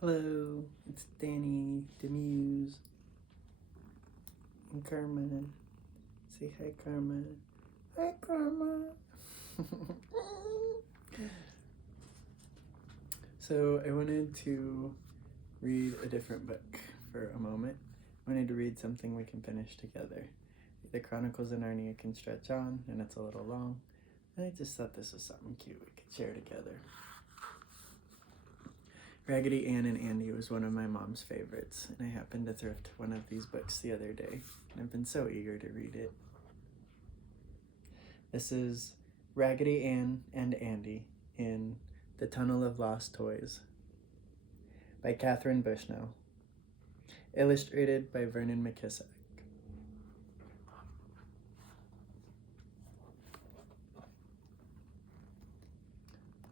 Hello, it's D'Ani Dé Muse and Carmen. Say hi, Carmen. Hi, Carmen. So I wanted to read a different book for a moment. I wanted to read something we can finish together. The Chronicles of Narnia can stretch on, and it's a little long. And I just thought this was something cute we could share together. Raggedy Ann and Andy was one of my mom's favorites, and I happened to thrift one of these books the other day, and I've been so eager to read it. This is Raggedy Ann and Andy in The Tunnel of Lost Toys by Catharine Bushnell, illustrated by Vernon McKissack.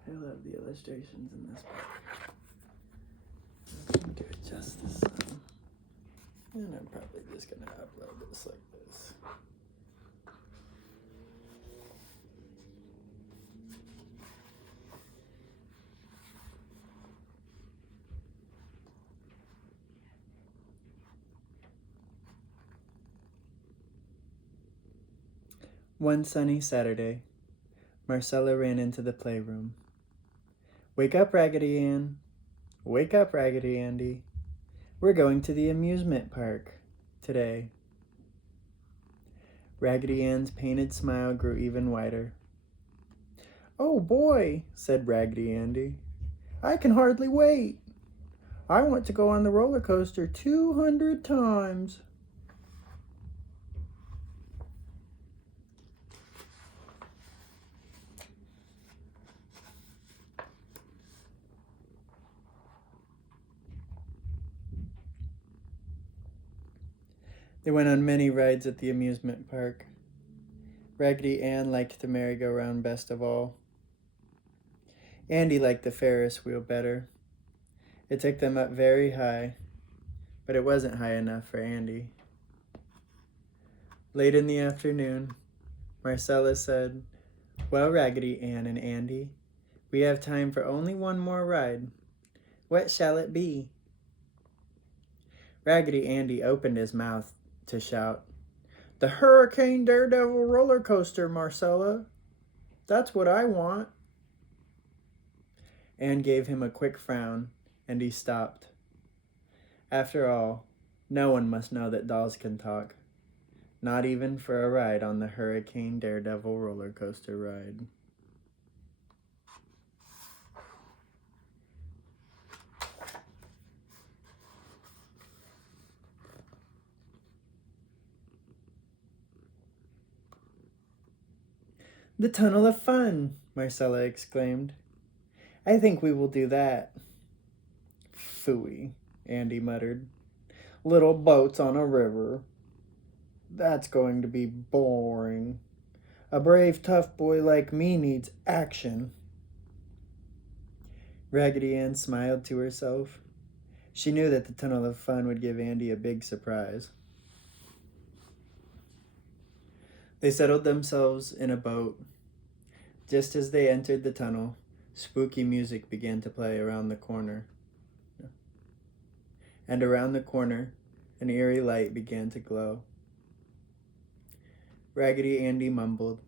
I love the illustrations in this book. I'm going to adjust this some. And I'm probably just going to upload this like this. One sunny Saturday, Marcella ran into the playroom. "Wake up, Raggedy Ann. Wake up, Raggedy Andy. We're going to the amusement park today." Raggedy Ann's painted smile grew even wider. "Oh boy," said Raggedy Andy. "I can hardly wait. I want to go on the roller coaster 200 times. They went on many rides at the amusement park. Raggedy Ann liked the merry-go-round best of all. Andy liked the Ferris wheel better. It took them up very high, but it wasn't high enough for Andy. Late in the afternoon, Marcella said, "Well, Raggedy Ann and Andy, we have time for only one more ride. What shall it be?" Raggedy Andy opened his mouth to shout, "The Hurricane Daredevil roller coaster, Marcella. That's what I want." Ann gave him a quick frown, and he stopped. After all, no one must know that dolls can talk. Not even for a ride on the Hurricane Daredevil roller coaster ride. "The Tunnel of Fun," Marcella exclaimed. "I think we will do that." "Phooey," Andy muttered. "Little boats on a river. That's going to be boring. A brave, tough boy like me needs action." Raggedy Ann smiled to herself. She knew that the Tunnel of Fun would give Andy a big surprise. They settled themselves in a boat. Just as they entered the tunnel, spooky music began to play around the corner. And around the corner, an eerie light began to glow. Raggedy Andy mumbled,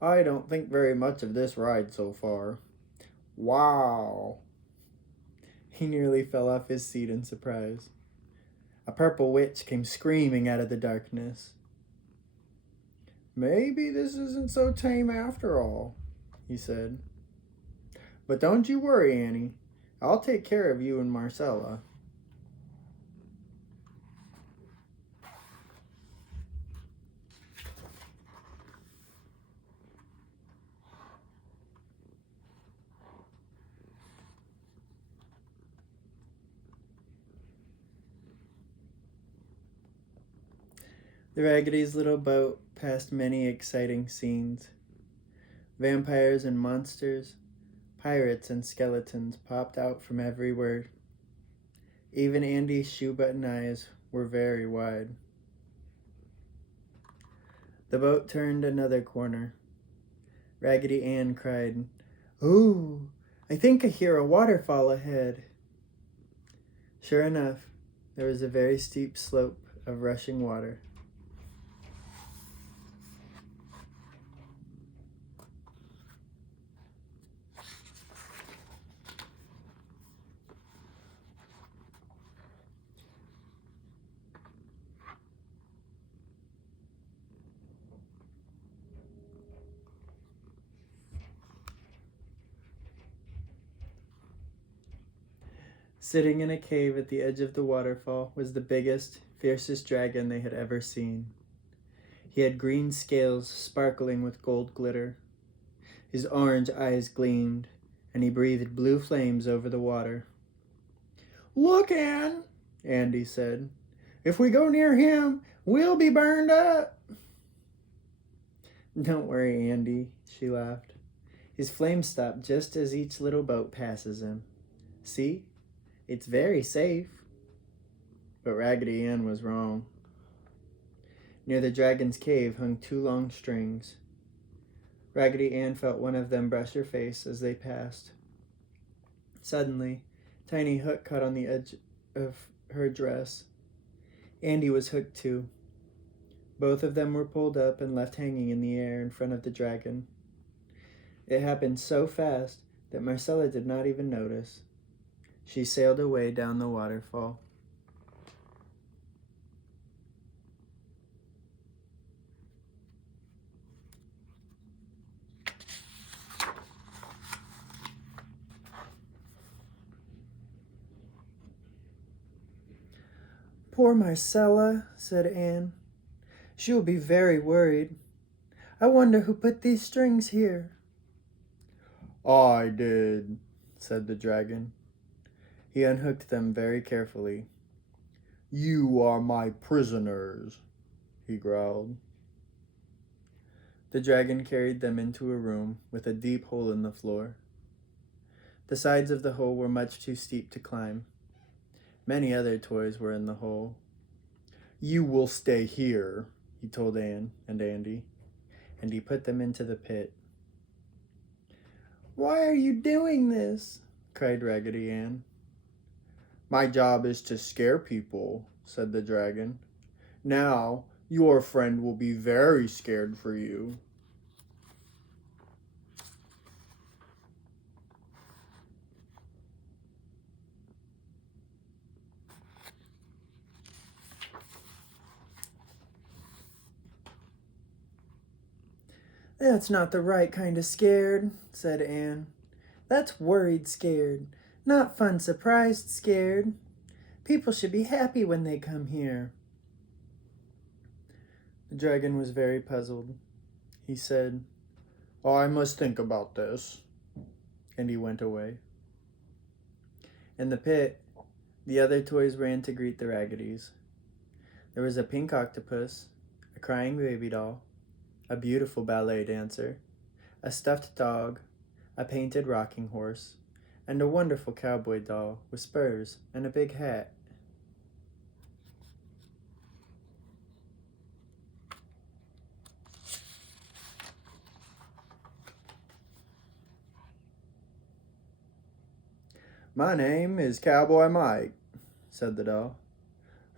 "I don't think very much of this ride so far. Wow." He nearly fell off his seat in surprise. A purple witch came screaming out of the darkness. "Maybe this isn't so tame after all," he said. "But don't you worry, Annie. I'll take care of you and Marcella." The Raggedy's little boat passed many exciting scenes. Vampires and monsters, pirates and skeletons popped out from everywhere. Even Andy's shoe-button eyes were very wide. The boat turned another corner. Raggedy Ann cried, "Ooh, I think I hear a waterfall ahead." Sure enough, there was a very steep slope of rushing water. Sitting in a cave at the edge of the waterfall was the biggest, fiercest dragon they had ever seen. He had green scales sparkling with gold glitter. His orange eyes gleamed, and he breathed blue flames over the water. "Look, Anne," Andy said. "If we go near him, we'll be burned up." "Don't worry, Andy," she laughed. "His flames stop just as each little boat passes him. See? It's very safe." But Raggedy Ann was wrong. Near the dragon's cave hung 2 long strings. Raggedy Ann felt one of them brush her face as they passed. Suddenly, Tiny Hook caught on the edge of her dress. Andy was hooked too. Both of them were pulled up and left hanging in the air in front of the dragon. It happened so fast that Marcella did not even notice. She sailed away down the waterfall. "Poor Marcella," said Anne. "She will be very worried. I wonder who put these strings here." "I did," said the dragon. He unhooked them very carefully. "You are my prisoners," he growled. The dragon carried them into a room with a deep hole in the floor. The sides of the hole were much too steep to climb. Many other toys were in the hole. "You will stay here," he told Anne and Andy, and he put them into the pit. "Why are you doing this?" cried Raggedy Ann. "My job is to scare people," said the dragon. "Now, your friend will be very scared for you." "That's not the right kind of scared," said Anne. "That's worried scared, not fun surprised scared. People should be happy when they come here." The dragon was very puzzled. He said, "I must think about this," and he went away. In the pit, the other toys ran to greet the Raggedys. There was a pink octopus, a crying baby doll, a beautiful ballet dancer, a stuffed dog, a painted rocking horse, and a wonderful cowboy doll with spurs and a big hat. "My name is Cowboy Mike," said the doll.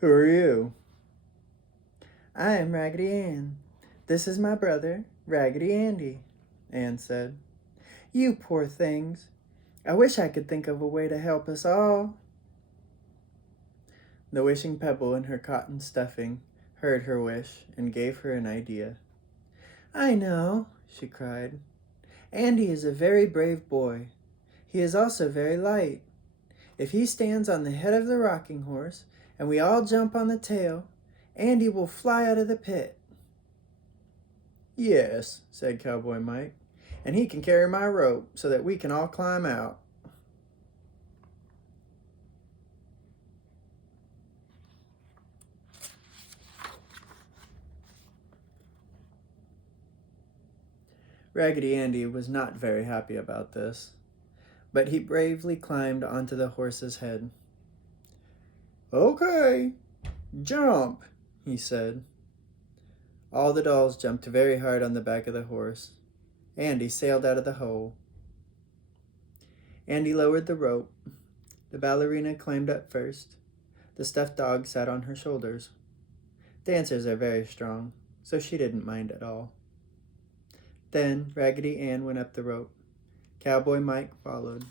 "Who are you?" "I am Raggedy Ann. This is my brother, Raggedy Andy," Ann said. "You poor things. I wish I could think of a way to help us all." The wishing pebble in her cotton stuffing heard her wish and gave her an idea. "I know," she cried. "Andy is a very brave boy. He is also very light. If he stands on the head of the rocking horse and we all jump on the tail, Andy will fly out of the pit." "Yes," said Cowboy Mike, "and he can carry my rope so that we can all climb out." Raggedy Andy was not very happy about this, but he bravely climbed onto the horse's head. "Okay, jump," he said. All the dolls jumped very hard on the back of the horse. Andy sailed out of the hole. Andy lowered the rope. The ballerina climbed up first. The stuffed dog sat on her shoulders. Dancers are very strong, so she didn't mind at all. Then Raggedy Ann went up the rope. Cowboy Mike followed.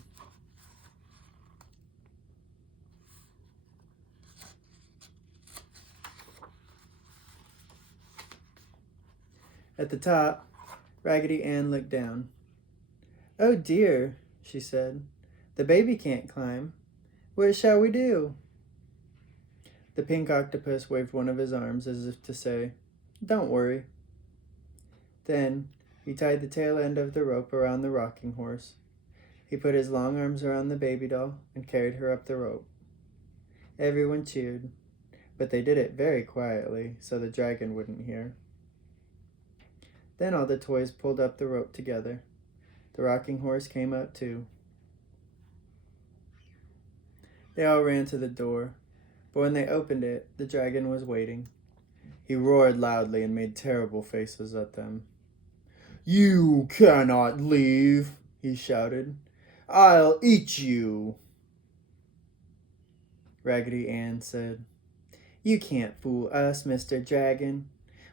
At the top, Raggedy Ann looked down. "Oh dear," she said. "The baby can't climb. What shall we do?" The pink octopus waved one of his arms as if to say, "Don't worry." Then he tied the tail end of the rope around the rocking horse. He put his long arms around the baby doll and carried her up the rope. Everyone cheered, but they did it very quietly so the dragon wouldn't hear. Then all the toys pulled up the rope together. The rocking horse came up too. They all ran to the door, but when they opened it, the dragon was waiting. He roared loudly and made terrible faces at them. "You cannot leave," he shouted. "I'll eat you." Raggedy Ann said, "You can't fool us, Mr. Dragon.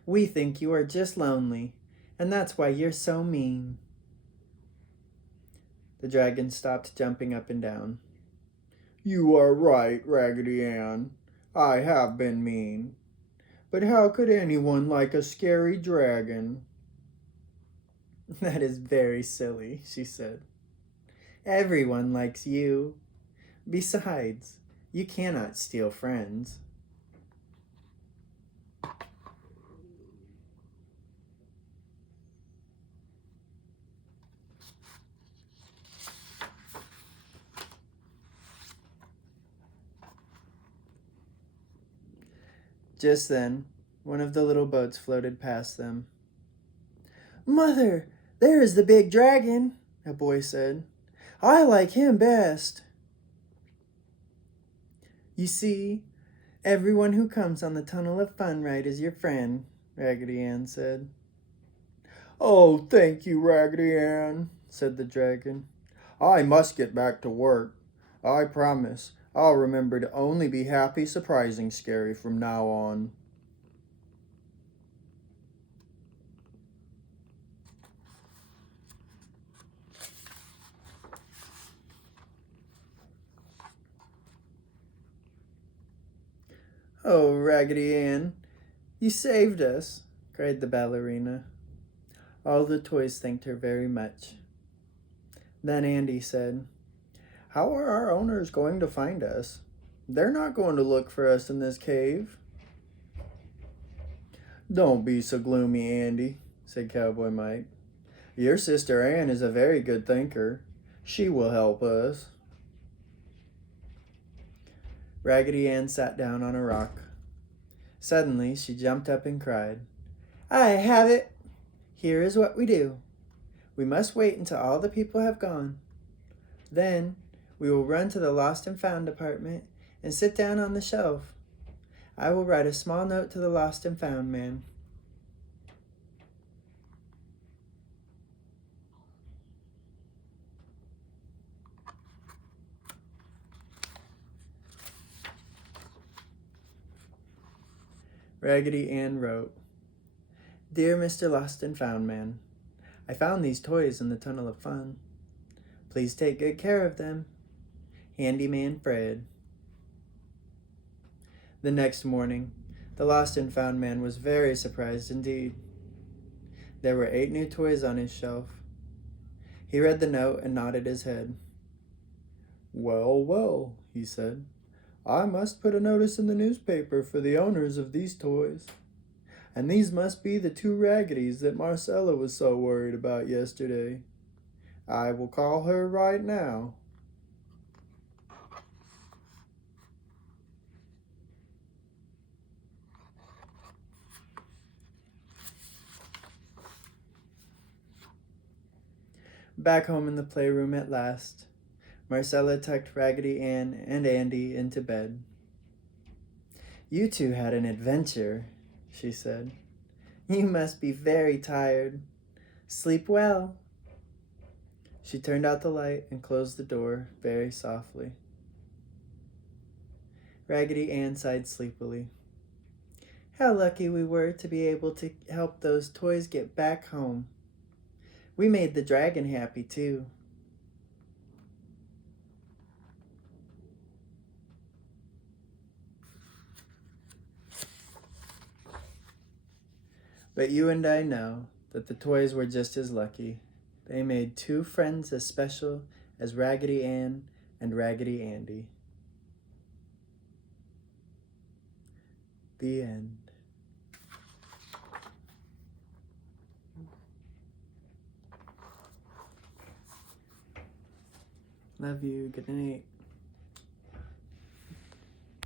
We think you are just lonely, and that's why you're so mean." The dragon stopped jumping up and down. "You are right, Raggedy Ann. I have been mean. But how could anyone like a scary dragon?" "That is very silly," she said. "Everyone likes you. Besides, you cannot steal friends." Just then, one of the little boats floated past them. "Mother, there is the big dragon," a boy said. "I like him best." "You see, everyone who comes on the Tunnel of Fun ride is your friend," Raggedy Ann said. "Oh, thank you, Raggedy Ann," said the dragon. "I must get back to work. I promise I'll remember to only be happy, surprising, scary from now on." "Oh, Raggedy Ann, you saved us," cried the ballerina. All the toys thanked her very much. Then Andy said, "How are our owners going to find us? They're not going to look for us in this cave." "Don't be so gloomy, Andy," said Cowboy Mike. "Your sister Ann is a very good thinker. She will help us." Raggedy Ann sat down on a rock. Suddenly she jumped up and cried, "I have it! Here is what we do. We must wait until all the people have gone. Then we will run to the Lost and Found department and sit down on the shelf. I will write a small note to the Lost and Found man." Raggedy Ann wrote, "Dear Mr. Lost and Found Man, I found these toys in the Tunnel of Fun. Please take good care of them. Handyman Fred." The next morning, the Lost and Found man was very surprised indeed. There were 8 new toys on his shelf. He read the note and nodded his head. "Well, well," he said. "I must put a notice in the newspaper for the owners of these toys. And these must be the 2 Raggedys that Marcella was so worried about yesterday. I will call her right now." Back home in the playroom at last, Marcella tucked Raggedy Ann and Andy into bed. "You two had an adventure," she said. "You must be very tired. Sleep well." She turned out the light and closed the door very softly. Raggedy Ann sighed sleepily. How lucky we were to be able to help those toys get back home. We made the dragon happy, too. But you and I know that the toys were just as lucky. They made two friends as special as Raggedy Ann and Raggedy Andy. The end. Love you. Good night.